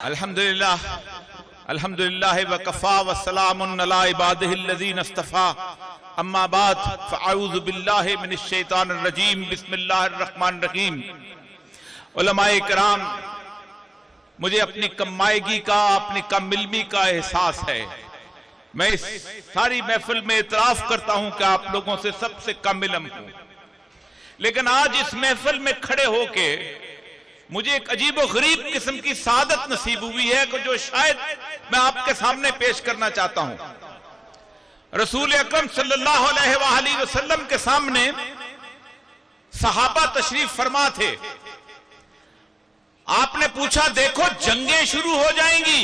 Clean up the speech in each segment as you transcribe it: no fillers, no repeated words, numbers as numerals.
الحمدللہ وکفا وسلام علی عبادہ الذین اصطفیٰ اما بعد فاعوذ باللہ من الشیطان الرجیم بسم اللہ الرحمن الرحیم۔ علماء کرام، مجھے اپنی کمائیگی کا، اپنی کم علمی کا احساس ہے۔ میں اس ساری محفل میں اعتراف کرتا ہوں کہ آپ لوگوں سے سب سے کم علم ہوں، لیکن آج اس محفل میں کھڑے ہو کے مجھے ایک عجیب و غریب قسم کی سعادت نصیب ہوئی ہے کہ جو شاید میں آپ کے سامنے پیش کرنا چاہتا ہوں۔ رسول اکرم صلی اللہ علیہ وآلہ وسلم کے سامنے صحابہ تشریف فرما تھے۔ آپ نے پوچھا دیکھو جنگیں شروع ہو جائیں گی،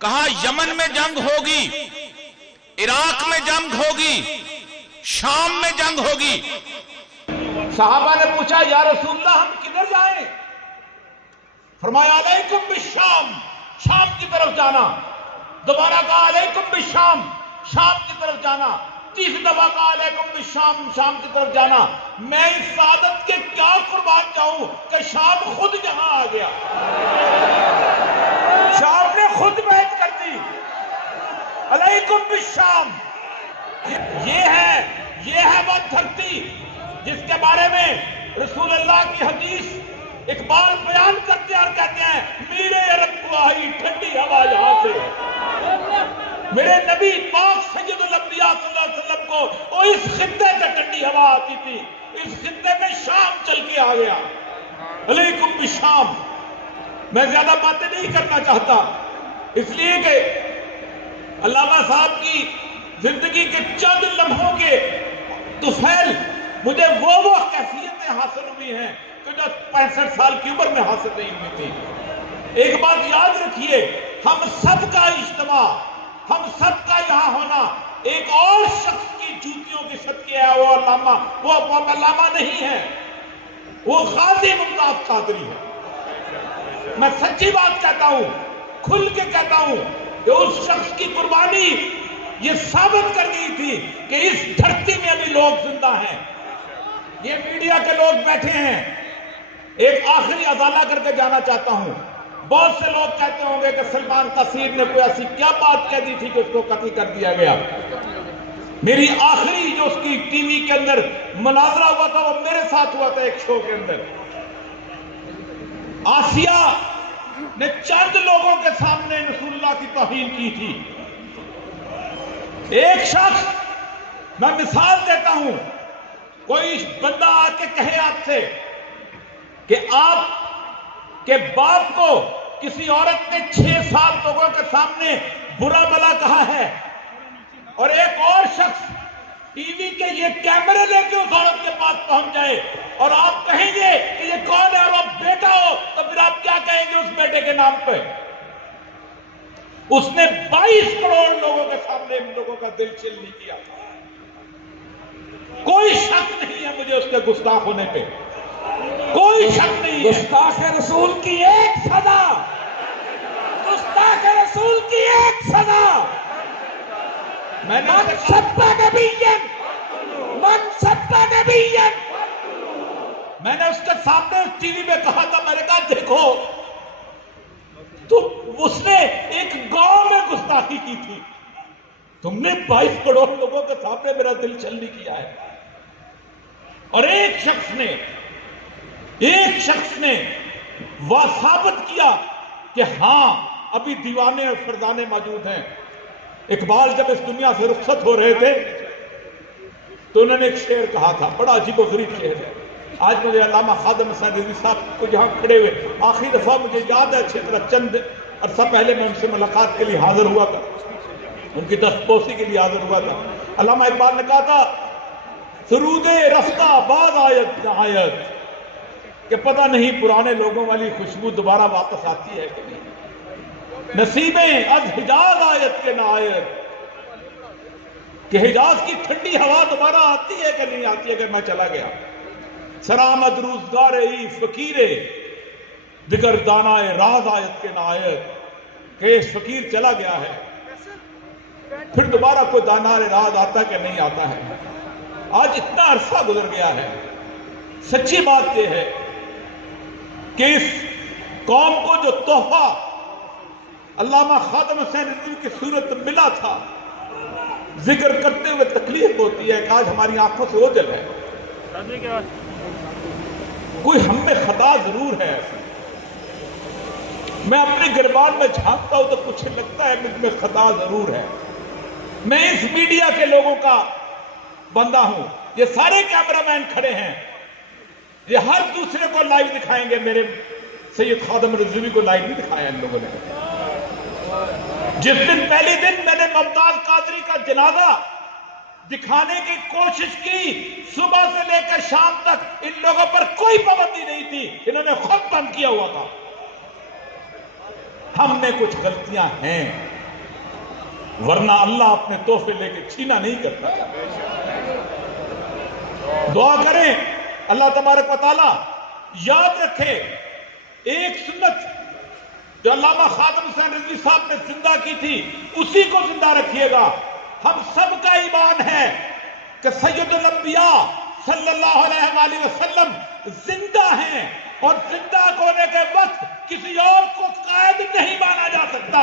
کہا یمن میں جنگ ہوگی، عراق میں جنگ ہوگی، شام میں جنگ ہوگی۔ صحابہ نے پوچھا یا رسول اللہ ہم کدھر جائیں؟ فرمایا علیکم بالشام، شام کی طرف جانا۔ دوبارہ کہا علیکم بالشام، شام کی طرف جانا۔ تیسری دفعہ کہا علیکم بالشام، شام کی طرف جانا۔ میں اس سعادت کے کیا قربان جاؤں کہ شام خود یہاں آ گیا، شام نے خود بیعت کر دی۔ علیکم بالشام، یہ ہے وہ دھرتی جس کے بارے میں رسول اللہ کی حدیث اقبال بیان کرتے اور کہتے ہیں میرے عرب کو آئی ٹھنڈی ہوا یہاں سے۔ میرے نبی پاک سید الانبیاء صلی اللہ علیہ وسلم کو اس خطے سے ٹھنڈی ہوا آتی تھی، اس خطے میں شام چل کے آ گیا۔ علیکم بالشام۔ میں زیادہ باتیں نہیں کرنا چاہتا، اس لیے کہ علامہ صاحب کی زندگی کے چند لمحوں کے طفیل مجھے وہ کیفیتیں حاصل ہوئی ہیں کہ جو 65 سال کی عمر میں حاصل نہیں ہوئی تھی۔ ایک بات یاد رکھیے، ہم سب کا اجتماع، ہم سب کا یہاں ہونا ایک اور شخص کی جوتیوں کے صدقے ہے۔ وہ علامہ نہیں ہے، وہ غازی ممتاز قادری ہے۔ میں سچی بات کہتا ہوں، کھل کے کہتا ہوں کہ اس شخص کی قربانی یہ ثابت کر گئی تھی کہ اس دھرتی میں ابھی لوگ زندہ ہیں۔ یہ میڈیا کے لوگ بیٹھے ہیں، ایک آخری ازالہ کر کے جانا چاہتا ہوں۔ بہت سے لوگ کہتے ہوں گے کہ سلمان قصیر نے کوئی ایسی کیا بات کہہ دی تھی کہ اس کو قتل کر دیا گیا۔ میری آخری جو اس کی ٹی وی کے اندر مناظرہ ہوا تھا وہ میرے ساتھ ہوا تھا ایک شو کے اندر۔ آسیہ نے چند لوگوں کے سامنے رسول اللہ کی توہین کی تھی۔ ایک شخص، میں مثال دیتا ہوں، کوئی بندہ آ کے کہے آپ سے کہ آپ کے باپ کو کسی عورت نے 6 لوگوں کے سامنے برا بلا کہا ہے، اور ایک اور شخص ٹی وی کے یہ کیمرے لے کے اس عورت کے پاس پہنچ جائے اور آپ کہیں گے کہ یہ کون ہے اور آپ بیٹا ہو، تو پھر آپ کیا کہیں گے اس بیٹے کے نام پہ؟ اس نے 22 کروڑ لوگوں کے سامنے ان لوگوں کا دل چل نہیں کیا تھا۔ کوئی شک نہیں ہے مجھے اس کے گستاخ ہونے پہ، کوئی شک نہیں ہے۔ گستاخ رسول کی ایک سزا، گستاخ رسول کی ایک سزا، من سب نبیًا، میں نے اس کے سامنے ٹی وی میں کہا تھا، میں نے کہا دیکھو تو اس نے ایک گاؤں میں گستاخی کی تھی، تم نے 22 کروڑ لوگوں کے سامنے میرا دل چھلنی کیا ہے۔ اور ایک شخص نے وہ ثابت کیا کہ ہاں ابھی دیوانے اور فرزانے موجود ہیں۔ اقبال جب اس دنیا سے رخصت ہو رہے تھے تو انہوں نے ایک شعر کہا تھا، بڑا عجیب و غریب شعر ہے۔ آج مجھے علامہ خادم حسین رضوی صاحب کو یہاں کھڑے ہوئے آخری دفعہ مجھے یاد ہے اچھی طرح، چند عرصہ پہلے میں ان سے ملاقات کے لیے حاضر ہوا تھا، ان کی دستپوسی کے لیے حاضر ہوا تھا۔ علامہ اقبال نے کہا تھا سرود رفتہ بعد آیت نہایت، کہ پتہ نہیں پرانے لوگوں والی خوشبو دوبارہ واپس آتی ہے کہ نہیں، نصیبیں از حجاز آیت کے نہ آیت، کہ حجاز کی ٹھنڈی ہوا دوبارہ آتی ہے کہ نہیں آتی ہے کہ میں چلا گیا۔ سرآمد روزگار ای فقیر دیگر دانہ راز آیت کے نہ آیت، کہ اس فقیر چلا گیا ہے، پھر دوبارہ کوئی دانہ راز آتا ہے کہ نہیں آتا ہے۔ آج اتنا عرصہ گزر گیا ہے، سچی بات یہ ہے کہ اس قوم کو جو تحفہ علامہ خادم حسین رضوی کی صورت ملا تھا، ذکر کرتے ہوئے تکلیف ہوتی ہے کہ آج ہماری آنکھوں سے اوجھل ہے. کوئی ہم میں خطا ضرور ہے. میں اپنے گربان میں جھانکتا ہوں تو کچھ لگتا ہے مجھ میں خطا ضرور ہے. میں اس میڈیا کے لوگوں کا بندہ ہوں. یہ سارے کیمرہ مین کھڑے ہیں، یہ ہر دوسرے کو لائیو دکھائیں گے. میرے سید خادم رضوی کو لائیو نہیں دکھایا ان لوگوں نے. جس دن پہلے دن میں نے ممتاز قادری کا جنازہ دکھانے کی کوشش کی، صبح سے لے کر شام تک ان لوگوں پر کوئی پابندی نہیں تھی، انہوں نے خود بند کیا ہوا تھا. ہم میں کچھ غلطیاں ہیں، ورنہ اللہ اپنے تحفے لے کے چھینا نہیں کرتا. دعا کریں اللہ تبارک و تعالی یاد رکھے ایک سنت جو علامہ خادم حسین رضوی صاحب نے زندہ کی تھی، اسی کو زندہ رکھیے گا. ہم سب کا ایمان ہے کہ سید الانبیاء صلی اللہ علیہ وآلہ وسلم زندہ ہیں، اور زندہ ہونے کے وقت کسی اور کو قائد نہیں مانا جا سکتا،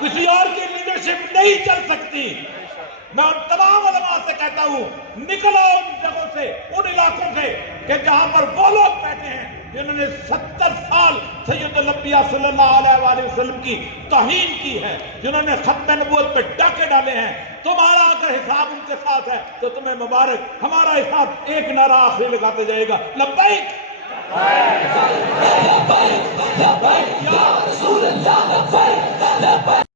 کسی اور کی لیڈرشپ نہیں چل سکتی. میں ان تمام علماء سے کہتا ہوں، نکلو ان جگہوں سے، ان علاقوں سے کہ جہاں پر وہ لوگ بیٹھے ہیں جنہوں نے 70 سال سید الانبیاء صلی اللہ علیہ وآلہ وسلم کی توہین کی ہے، جنہوں نے ختم نبوت پہ ڈاکے ڈالے ہیں. تمہارا اگر حساب ان کے ساتھ ہے تو تمہیں مبارک. ہمارا حساب ایک نعرہ آخری لگاتے جائے گا، لبیک لبیک لبیک یا رسول اللہ لبیک لبیک.